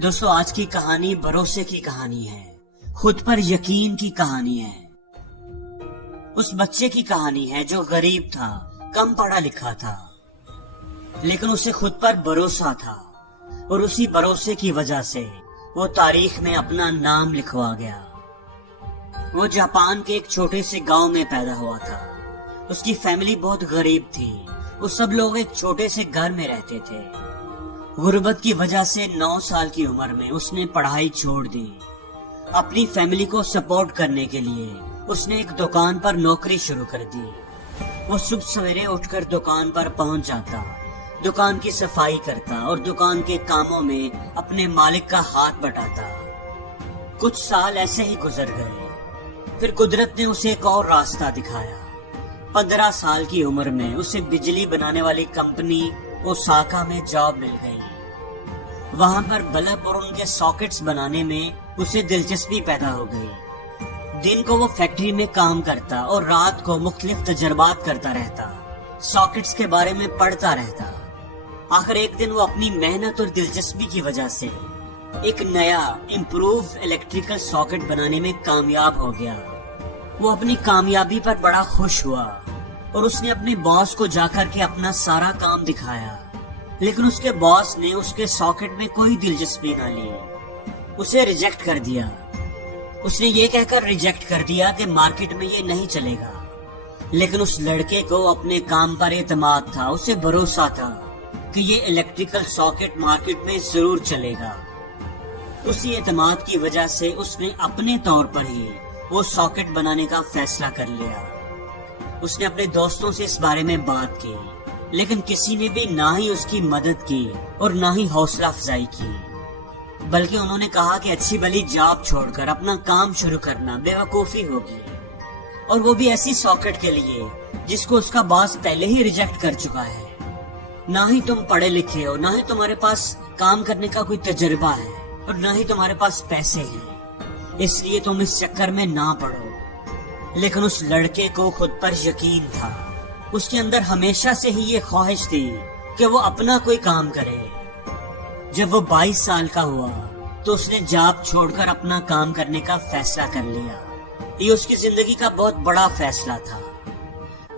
दोस्तों आज की कहानी भरोसे की कहानी है, खुद पर यकीन की कहानी है। उस बच्चे की कहानी है जो गरीब था, कम पढ़ा लिखा था, लेकिन उसे खुद पर भरोसा था और उसी भरोसे की वजह से वो तारीख में अपना नाम लिखवा गया। वो जापान के एक छोटे से गांव में पैदा हुआ था। उसकी फैमिली बहुत गरीब थी। वो सब लोग एक छोटे से घर में रहते थे। गुर्बत की वजह से 9 साल की उम्र में उसने पढ़ाई छोड़ दी। अपनी फैमिली को सपोर्ट करने के लिए उसने एक दुकान पर नौकरी शुरू कर दी। वो सुबह सवेरे उठकर दुकान पर पहुंच जाता, दुकान की सफाई करता और दुकान के कामों में अपने मालिक का हाथ बटाता। कुछ साल ऐसे ही गुजर गए। फिर कुदरत ने उसे एक और रास्ता दिखाया। 15 साल की उम्र में उसे बिजली बनाने वाली कंपनी ओसाका में जॉब मिल गई। वहां पर बल्ब और उनके सॉकेट्स बनाने में उसे दिलचस्पी पैदा हो गई। दिन को वो फैक्ट्री में काम करता और रात को मुख्तलिफ तजर्बात करता रहता, सॉकेट्स के बारे में पढ़ता रहता। आखिर एक दिन वो अपनी मेहनत और दिलचस्पी की वजह से एक नया इम्प्रूव इलेक्ट्रिकल सॉकेट बनाने में कामयाब हो गया। वो अपनी कामयाबी पर बड़ा खुश हुआ और उसने अपने बॉस को जाकर के अपना सारा काम दिखाया, लेकिन उसके बॉस ने उसके सॉकेट में कोई दिलचस्पी न ली, उसे रिजेक्ट कर दिया। उसने ये कहकर रिजेक्ट कर दिया कि मार्केट में ये नहीं चलेगा, लेकिन उस लड़के को अपने काम पर एतमाद था। उसे भरोसा था कि ये इलेक्ट्रिकल सॉकेट मार्केट में जरूर चलेगा। उसी एतमाद की वजह से उसने अपने तौर पर ही वो सॉकेट बनाने का फैसला कर लिया। उसने अपने दोस्तों से इस बारे में बात की, लेकिन किसी ने भी ना ही उसकी मदद की और ना ही हौसला अफजाई की, बल्कि उन्होंने कहा कि अच्छी भली जॉब छोड़कर अपना काम शुरू करना बेवकूफी होगी, और वो भी ऐसी सॉकेट के लिए जिसको उसका बॉस पहले ही रिजेक्ट कर चुका है। ना ही तुम पढ़े लिखे हो, ना ही तुम्हारे पास काम करने का कोई तजुर्बा है, और ना ही तुम्हारे पास पैसे हैं, इसलिए तुम इस चक्कर में ना पड़ो। लेकिन उस लड़के को खुद पर यकीन था। उसके अंदर हमेशा से ही ये ख्वाहिश थी कि वो अपना कोई काम करे। जब वो 22 साल का हुआ तो उसने जॉब छोड़कर अपना काम करने का फैसला कर लिया। ये उसकी जिंदगी का बहुत बड़ा फैसला था।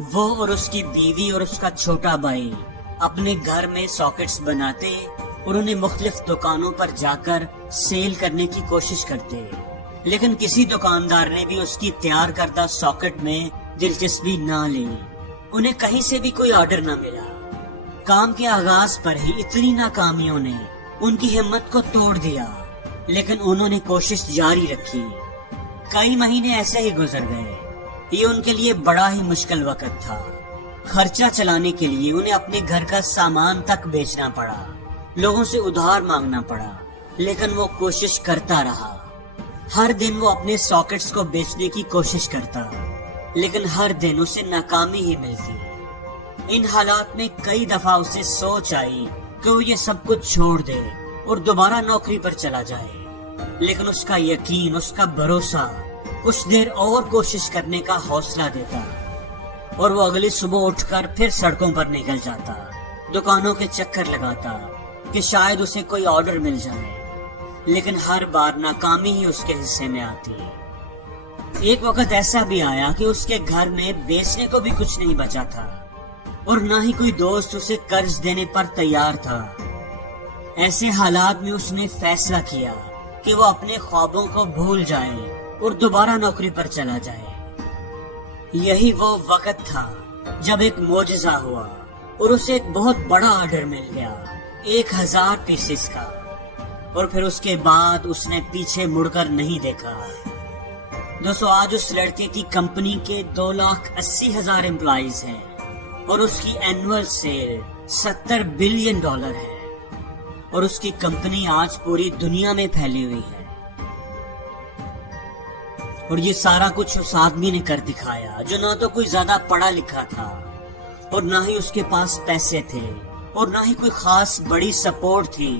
वो और उसकी बीवी और उसका छोटा भाई अपने घर में सॉकेट्स बनाते और उन्हें मुख्तलिफ दुकानों पर जाकर सेल करने की कोशिश करते, लेकिन किसी दुकानदार ने भी उसकी तैयार करदा सॉकेट में दिलचस्पी ना ली। उन्हें कहीं से भी कोई ऑर्डर ना मिला। काम के आगाज पर ही इतनी नाकामियों ने उनकी हिम्मत को तोड़ दिया, लेकिन उन्होंने कोशिश जारी रखी। कई महीने ऐसे ही गुजर गए। ये उनके लिए बड़ा ही मुश्किल वक्त था। खर्चा चलाने के लिए उन्हें अपने घर का सामान तक बेचना पड़ा, लोगों से उधार मांगना पड़ा, लेकिन वो कोशिश करता रहा। हर दिन वो अपने सॉकेट्स को बेचने की कोशिश करता, लेकिन हर दिन उसे नाकामी ही मिलती। इन हालात में कई दफा उसे सोच आई कि वो ये सब कुछ छोड़ दे और दोबारा नौकरी पर चला जाए, लेकिन उसका यकीन, उसका भरोसा कुछ देर और कोशिश करने का हौसला देता, और वो अगली सुबह उठकर फिर सड़कों पर निकल जाता, दुकानों के चक्कर लगाता कि शायद उसे कोई ऑर्डर मिल जाए, लेकिन हर बार नाकामी ही उसके हिस्से में आती। एक वक्त ऐसा भी आया कि उसके घर में बेचने को भी कुछ नहीं बचा था, और ना ही कोई दोस्त उसे कर्ज देने पर तैयार था। ऐसे हालात में उसने फैसला किया कि वो अपने ख्वाबों को भूल जाए और दोबारा नौकरी पर चला जाए। यही वो वक्त था जब एक मोजज़ा हुआ और उसे एक बहुत बड़ा ऑर्डर मिल गया, 1000 पीसेस का। और फिर उसके बाद उसने पीछे मुड़कर नहीं देखा। दोस्तों आज उस लड़के की कंपनी के 2,80,000 एम्प्लॉइज हैं और उसकी एनुअल सेल $70 बिलियन है, और उसकी कंपनी आज पूरी दुनिया में फैली हुई है। और ये सारा कुछ उस आदमी ने कर दिखाया जो ना तो कोई ज्यादा पढ़ा लिखा था, और ना ही उसके पास पैसे थे, और ना ही कोई खास बड़ी सपोर्ट थी।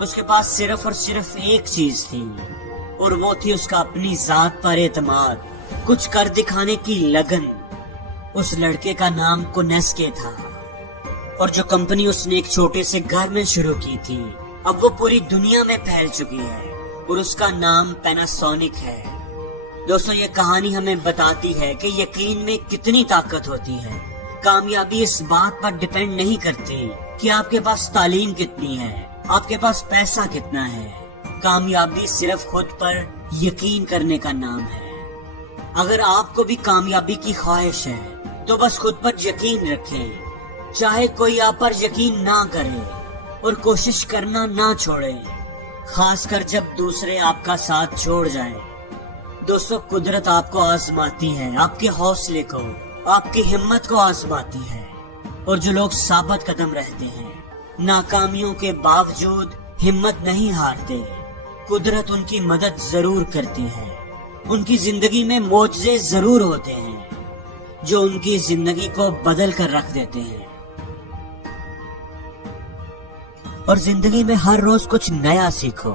उसके पास सिर्फ और सिर्फ एक चीज थी, और वो थी उसका अपनी जात पर एतमाद, कुछ कर दिखाने की लगन। उस लड़के का नाम कोनेस्के था, और जो कंपनी उसने एक छोटे से घर में शुरू की थी, اب وہ پوری دنیا میں پھیل چکی ہے اور اس کا نام پیناسونک ہے۔ دوستو یہ کہانی ہمیں بتاتی ہے کہ یقین میں کتنی طاقت ہوتی ہے۔ کامیابی اس بات پر ڈیپینڈ نہیں کرتی کہ آپ کے پاس تعلیم کتنی ہے، آپ کے پاس پیسہ کتنا ہے۔ کامیابی صرف خود پر یقین کرنے کا نام ہے۔ اگر آپ کو بھی کامیابی کی خواہش ہے تو بس خود پر یقین رکھیں، چاہے کوئی آپ پر یقین نہ کرے، اور کوشش کرنا نہ چھوڑے، خاص کر جب دوسرے آپ کا ساتھ چھوڑ جائیں۔ دوستو قدرت آپ کو آزماتی ہے، آپ کے حوصلے کو، آپ کی ہمت کو آزماتی ہے، اور جو لوگ ثابت قدم رہتے ہیں، ناکامیوں کے باوجود ہمت نہیں ہارتے، قدرت ان کی مدد ضرور کرتی ہے۔ ان کی زندگی میں معجزے ضرور ہوتے ہیں جو ان کی زندگی کو بدل کر رکھ دیتے ہیں۔ اور زندگی میں ہر روز کچھ نیا سیکھو،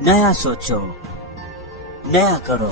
نیا سوچو، نیا کرو۔